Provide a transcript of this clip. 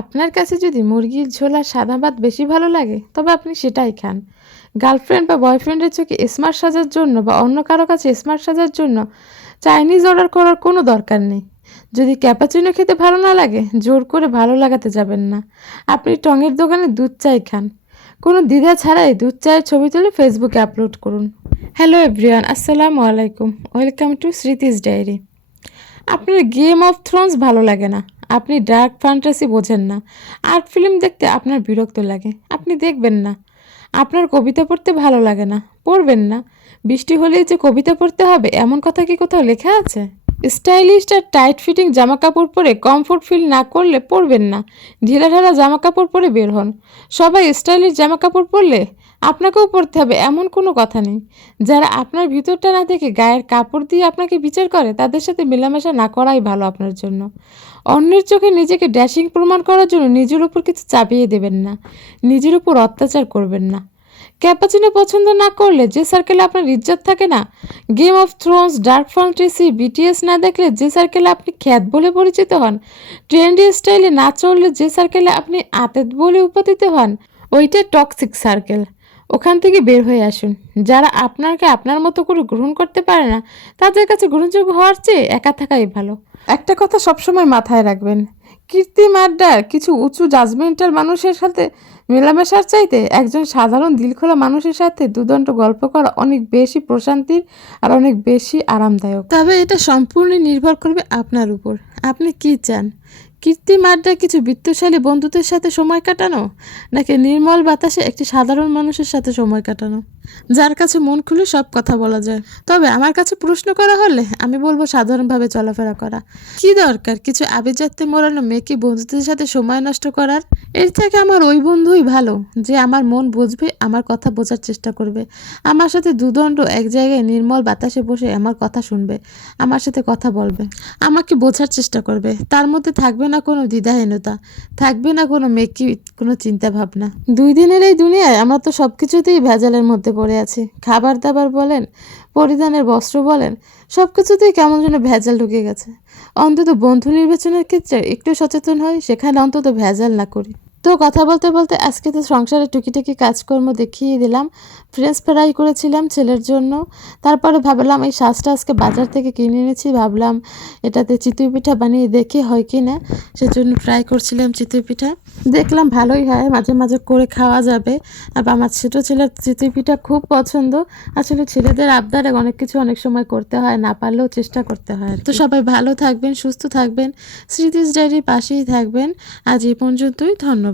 আপনার কাছে যদি মুরগির ঝোল আর সাদা ভাত বেশি ভালো লাগে তবে আপনি সেটাই খান। গার্লফ্রেন্ড বা বয়ফ্রেন্ডের চোখে স্মার্ট সাজার জন্য বা অন্য কারো কাছে স্মার্ট সাজার জন্য চাইনিজ অর্ডার করার কোনো দরকার নেই। যদি ক্যাপাচিনো খেতে ভালো না লাগে জোর করে ভালো লাগাতে যাবেন না। আপনি টঙের দোকানে দুধ চাই খান, কোনো দ্বিধা ছাড়াই দুধ চায়ের ছবি তুলে ফেসবুকে আপলোড করুন। হ্যালো এভরিওয়ান, আসসালামু আলাইকুম, ওয়েলকাম টু স্মৃতিস ডায়েরি। আপনার গেম অফ থ্রোনস ভালো লাগে না, আপনি ডার্ক ফ্যান্টাসি বোঝেন না, আর্ট ফিল্ম দেখতে আপনার বিরক্ত লাগে, আপনি দেখবেন না। আপনার কবিতা পড়তে ভালো লাগে না, পড়বেন না। বৃষ্টি হলেই যে কবিতা পড়তে হবে এমন কথা কি কোথাও লেখা আছে? স্টাইলিশ আর টাইট ফিটিং জামা কাপড় পরে কমফোর্ট ফিল না করলে পরবেন না। ঢিলাঢালা জামা কাপড় পরে বের হন। সবাই স্টাইলিশ জামা কাপড় পরলে আপনাকেও পরতে হবে এমন কোনো কথা নেই। যারা আপনার ভিতরটা না দেখে গায়ের কাপড় দিয়ে আপনাকে বিচার করে তাদের সাথে মেলামেশা না করাই ভালো আপনার জন্য। অন্যের চোখে নিজেকে ড্যাশিং প্রমাণ করার জন্য নিজের উপর কিছু চাপিয়ে দেবেন না, নিজের উপর অত্যাচার করবেন না। ক্যাপাচিনো পছন্দ না করলে যে সার্কেলে আপনার ইজ্জত থাকে না, game of Thrones, dark fantasy, BTS না দেখলে যে সার্কেলে আপনি খ্যাত বলে পরিচিত হন, ট্রেন্ডি স্টাইলে না চললে যে সার্কেলে আপনি আতেত বলে উপাদিত হন, ওইটা টক্সিক সার্কেল। ওখান থেকে বের হয়ে আসুন। যারা আপনাকে আপনার মতো করে গ্রহণ করতে পারে না তাদের কাছে গ্রহণযোগ্য হওয়ার চেয়ে একা থাকাই ভালো। একটা কথা সবসময় মাথায় রাখবেন, কৃত্রিম আড্ডার কিছু উঁচু জাজমেন্টাল মানুষের সাথে মেলামেশার চাইতে একজন সাধারণ দিলখোলা মানুষের সাথে দুদণ্ড গল্প করা অনেক বেশি প্রশান্তির আর অনেক বেশি আরামদায়ক। তবে এটা সম্পূর্ণ নির্ভর করবে আপনার উপর, আপনি কি চান। কৃত্রিম আড্ডায় কিছু বিত্তশালী বন্ধুদের সাথে সময় কাটানো, নাকি নির্মল বাতাসে একটি সাধারণ মানুষের সাথে সময় কাটানো যার কাছে মন খুলে সব কথা বলা যায়। তবে আমার কাছে প্রশ্ন করা হলে আমি বলবো সাধারণভাবে চলাফেরা করা। কি দরকার কিছু আভিজাত্যে মোড়ানো মেয়েকে বন্ধুদের সাথে সময় নষ্ট করার? এর থেকে আমার ওই বন্ধুই ভালো যে আমার মন বুঝবে, আমার কথা বোঝার চেষ্টা করবে, আমার সাথে দুদণ্ড এক জায়গায় নির্মল বাতাসে বসে আমার কথা শুনবে, আমার সাথে কথা বলবে, আমাকে বোঝার চেষ্টা করবে। তার মধ্যে থাকবে না কোনো দ্বিধাহীনতা, থাকবে না কোনো মেকি কোনো চিন্তা ভাবনা। 2 দিনের এই দুনিয়ায় আমরা তো সব কিছুতেই ভেজালের মধ্যে পড়ে আছি। খাবার দাবার বলেন, পরিধানের বস্ত্র বলেন, সব কিছুতেই কেমন যেন ভেজাল ঢুকে গেছে। অন্তত বন্ধু নির্বাচনের ক্ষেত্রে একটু সচেতন হই, সেখানে অন্তত ভেজাল না করি। তো কথা বলতে বলতে আজকে তো সংসারে টুকিটাকি কাজকর্ম দেখিয়ে দিলাম। ফ্রেঞ্চ ফ্রাই করেছিলাম ছেলের জন্য। তারপরে ভাবলাম এই শাঁসটা আজকে বাজার থেকে কিনে এনেছি, ভাবলাম এটাতে চিতই পিঠা বানিয়ে দেখি হয় কি না, সেজন্য ফ্রাই করছিলাম চিতই পিঠা। দেখলাম ভালোই হয়, মাঝে মাঝে করে খাওয়া যাবে। আর আমার ছোটো ছেলের চিতই পিঠা খুব পছন্দ। আসলে ছেলেদের আবদারে অনেক কিছু অনেক সময় করতে হয়, না পারলেও চেষ্টা করতে হয়। তো সবাই ভালো থাকবেন, সুস্থ থাকবেন, স্মৃতিস ডায়েরির পাশেই থাকবেন। আজ এই পর্যন্তই, ধন্যবাদ।